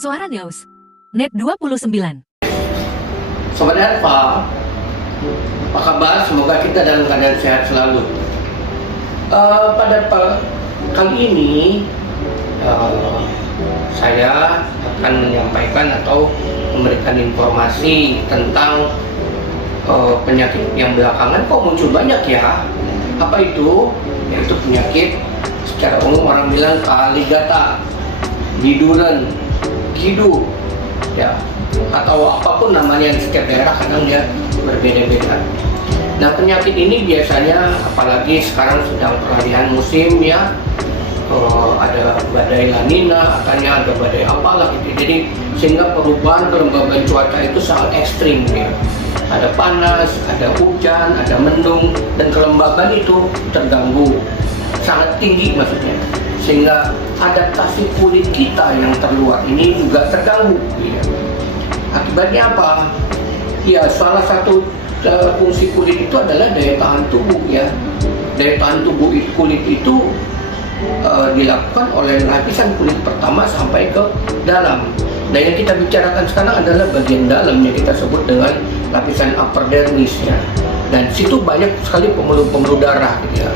Suara News. Net 29. Sobat Herpa, apa kabar? Semoga kita dalam keadaan sehat selalu. Pada kali ini saya akan menyampaikan atau memberikan informasi tentang penyakit yang belakangan kok muncul banyak ya. Apa itu? Yaitu penyakit secara umum orang bilang kaligata, biduren, gidu, ya, atau apapun namanya di setiap daerah kadang dia berbeda-beda. Nah, penyakit ini biasanya apalagi sekarang sedang peralihan musim ya, ada badai La Nina, katanya ada badai apalah gitu. Jadi sehingga perubahan kelembaban cuaca itu sangat ekstrim ya. Ada panas, ada hujan, ada mendung, dan kelembaban itu terganggu sangat tinggi maksudnya, sehingga adaptasi kulit kita yang terluar ini juga terganggu ya. Akibatnya apa? Ya, salah satu fungsi kulit itu adalah daya tahan tubuh ya. Daya tahan tubuh kulit itu dilakukan oleh lapisan kulit pertama sampai ke dalam. Nah, yang kita bicarakan sekarang adalah bagian dalamnya, kita sebut dengan lapisan upper dermis ya. Dan situ banyak sekali pembuluh-pembuluh darah gitu ya.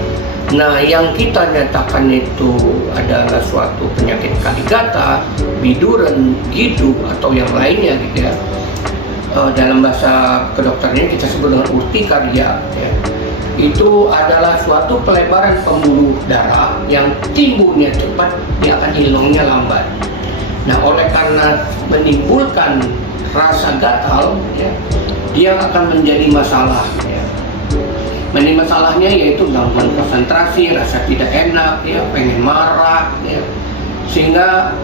Nah, yang kita nyatakan itu adalah suatu penyakit kaligata, biduren, gidu, atau yang lainnya gitu ya. Dalam bahasa kedokterannya kita sebut dengan urtikaria ya. Itu adalah suatu pelebaran pembuluh darah yang timbulnya cepat, dia akan hilangnya lambat. Nah, oleh karena menimbulkan rasa gatal ya, dia akan menjadi masalah ya. Menjadi masalahnya yaitu gangguan konsentrasi, rasa tidak enak ya, pengen marah ya. Sehingga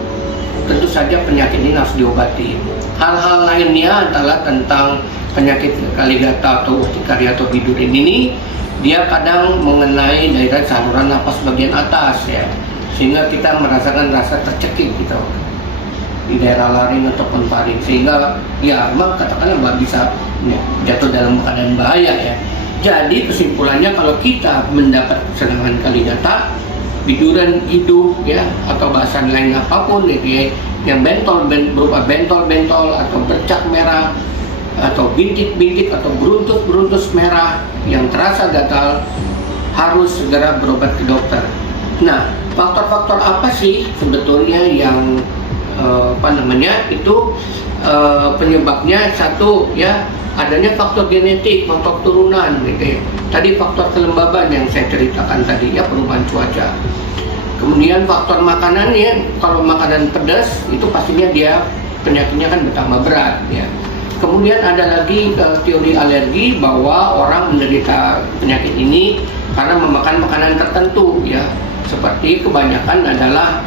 tentu saja penyakit ini harus diobati. Hal-hal lainnya adalah tentang penyakit kaligata atau urtikaria atau biduren ini, dia kadang mengenai daerah saluran napas bagian atas ya, sehingga kita merasakan rasa tercekik gitu di daerah laring ataupun faring, sehingga ya memang katakanlah bisa ya, jatuh dalam keadaan bahaya ya. Jadi kesimpulannya, kalau kita mendapat serangan kaligata, biduren, gidu ya, atau bahasa lain apapun gitu ya, yang berupa bentol-bentol atau bercak merah atau bintik-bintik atau beruntus-beruntus merah yang terasa gatal, harus segera berobat ke dokter. Nah, faktor-faktor apa sih sebetulnya yang itu penyebabnya? Satu ya, adanya faktor genetik, faktor turunan gitu ya. Tadi faktor kelembaban yang saya ceritakan tadi ya, perubahan cuaca. Kemudian faktor makanannya, kalau makanan pedas itu pastinya dia penyakitnya kan bertambah berat ya. Kemudian ada lagi teori alergi, bahwa orang menderita penyakit ini karena memakan makanan tertentu ya, seperti kebanyakan adalah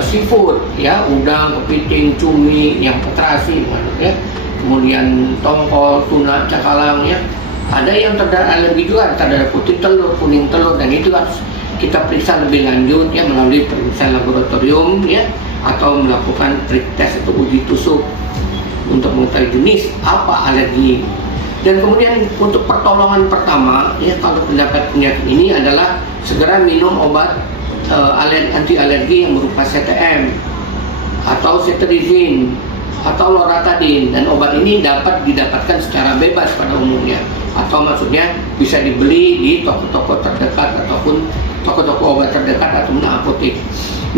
seafood ya, udang, kepiting, cumi, yang terasi ya. Kemudian tongkol, tuna, cakalang ya. Ada yang terdapat alergi juga, terdapat putih telur, kuning telur, dan itu harus kita periksa lebih lanjut ya, melalui pemeriksaan laboratorium ya, atau melakukan prick test atau uji tusuk untuk mengetahui jenis apa alergi. Dan kemudian untuk pertolongan pertama ya, kalau mendapat penyakit ini adalah segera minum obat anti alergi yang berupa CTM atau cetirizine atau loratadine, dan obat ini dapat didapatkan secara bebas pada umumnya, atau maksudnya bisa dibeli di toko-toko terdekat ataupun toko-toko obat terdekat ataupun apotek.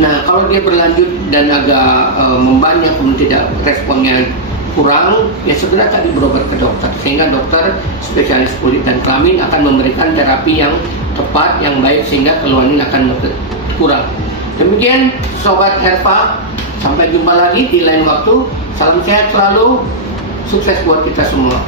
Nah, kalau dia berlanjut dan agak membanyak, kemudian tidak, responnya kurang, ya segera tadi berobat ke dokter, sehingga dokter spesialis kulit dan kelamin akan memberikan terapi yang tepat, yang baik, sehingga keluhannya akan kurang. Demikian Sobat Herpa, sampai jumpa lagi di lain waktu. Salam sehat selalu, sukses buat kita semua.